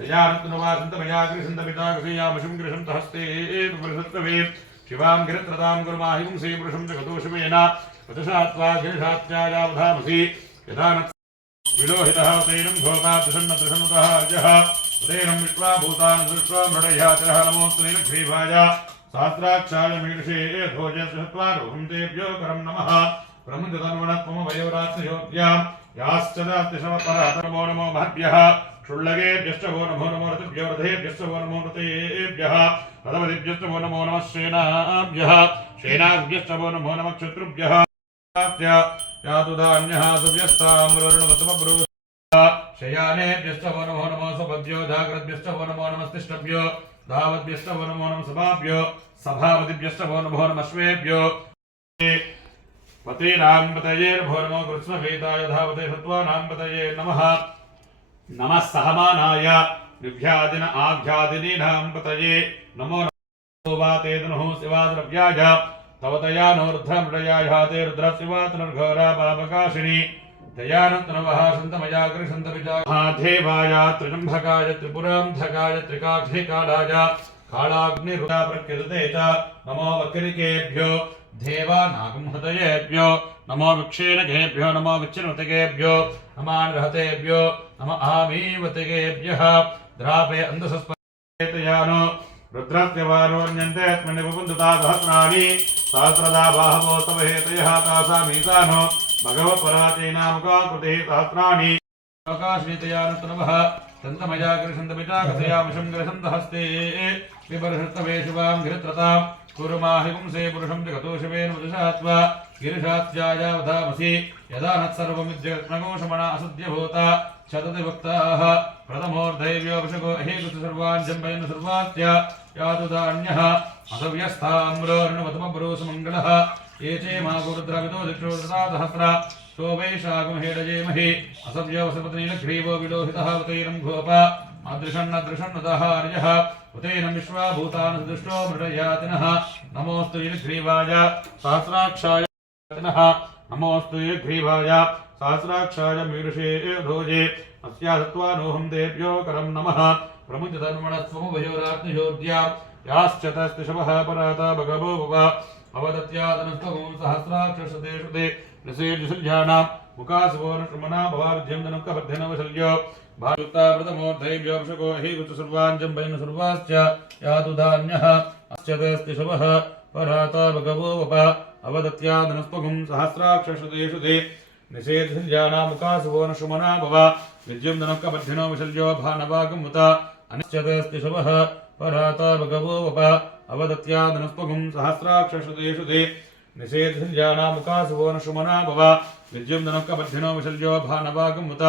तयानत्नुवासन्तमया कृषन्तपिताकसयामशं कृषन्तहस्ते पुरुषत्वे शिवां गिरित्रतां गुरुमाहिंसे पुरुषं जगतोषमेन वदशात्वा गिरिशात्यायावधामसि यदा न विलोहितः तैनं भवता त्रिषन्नत्रिषन्नुतः अर्जः उदैनं विश्वा भूतान् दृष्ट्वा मृडयाचरः नमोऽस्तु नीलग्रीवाय सहस्राक्षाय मीर्षे भोजस्त्वारोहं तेभ्यो करं नमः ब्रह्मजतन्वनत्वमवयोरात्मयोग्यां याश्चदास्तिशमपरातनमो नमो महद्भ्यः क्षुल्लगेभ्यश्च वो नमो नमो ऋतुभ्यो रथेभ्यश्च वो नमो ऋतेभ्यः रथपतिभ्यश्च वो नमो नमः सेनाभ्यः सेनाभ्यश्च वो नमो नमः क्षत्रुभ्यः यातु धान्यः सुव्यस्ताम्रुणवत्तमब्रू शयानेभ्यश्च वो नमो नमो सभभ्यो जाग्रद्भ्यश्च वो नमो नमस्तिष्ठभ्यो धावद्भ्यश्च वो नमो नमः सभाभ्यो सभावतिभ्यश्च वो नमो नमः श्वेभ्यो पतीनां पतये नमो नमो कृष्णभेदाय धावते सत्त्वानां पतये नमः नमः सहमानाय निभ्यादिन आभ्यादिनीनां पतये नमो नमो वाते तनुः शिवाद्रव्याय तव तयानो रुद्रमृडयाय हाते रुद्रशिवातनुर्घोरा पापकाशिनी दयानतनवः सन्तमया कृषन्तपितादेवाय त्रिजम्भकाय त्रिपुरान्धकाय त्रिकाग्निकालाय कालाग्निरुदा प्रकृते च नमो वक्रिकेभ्यो देवानागंहृदयेभ्यो नमो विक्षेणकेभ्यो नमो विच्छिन्नतिकेभ्यो नमानृहतेभ्यो नम आमीवतिकेभ्यः द्रापे अन्धसस्पतेतयानो रुद्रस्य वारोऽन्यन्ते अस्मिन् विपुन्दता सहस्राणि सहस्रदा बाहवो तवहेतयः तासामीशानो भगवत्पराचीनामुखाकृतिः सहस्राणि आकाशनीतयानतनवः तन्तमया कृषन्तपिताकथयामशं कृषन्तहस्ते विपर्षत्तवे शिवां गिरित्रतां कुरुमाहिपुंसे पुरुषं जगतोषवेन मधुषात्वा गिरिशात्यायावधामसि यदा नत्सर्वमिद्यग्नकोशमना असद्यभूता शतति भक्ताः प्रथमोर्धैव्योऽभिषको अहेतुः सर्वान् जम्बयन् सर्वात्य यातु धान्यः असव्यस्ताम्रोर्णवतमब्रूसुमङ्गलः ये चेमा गुरुद्रविदो दिक्षोदृतासहस्र सो वैशाखमहेडजेमहि असव्यो वसपतिनीलग्रीवो विलोहितः उतैनं गोप अदृशन्नदृशन्नुतः अर्यः उतैनं विश्वाभूतान् सदृष्टो मृडयातिनः नमोऽस्तु नीलग्रीवाय सहस्राक्षाय नमोऽस्तु नीलग्रीवाय सहस्राक्षाय मीरुषे भोजे अस्यासत्त्वानोहं देभ्यो करं नमः प्रमुञ्चतन्मणस्त्वमुभयोरात्मयोर्द्यां याश्चतस्तिशवः पराता भगवो भव अवदत्यादनस्तगुं सहस्राक्षशतेषु ते निषेधुसुल्यानां मुखासुवोनश्रमणा भवाविद्यं दनुक्कबद्धनवशल्यो भायुक्ता प्रथमोर्धैभ्योऽभिषको हि सर्वान् जम्बयन् सर्वाश्च यातु धान्यः अस्यतस्तिशवः पराता भगवो वप अवदत्यादनस्त्वगुं सहस्राक्षशतेषु ते निषेधुसुल्यानां मुखासुवोनश्रमणा भव विद्यं दनुक्कबद्धनो विशल्यो भानवागमुत अनिश्चतस्तिशवः पराता भगवो वप अवदत्यादनस्त्वगुं सहस्राक्षशतेषु ते निषेधुसुल्यानां मुखासुवोनश्रमणा भव विद्यं दनुक्कबद्धनो विशल्यो भानवागमुत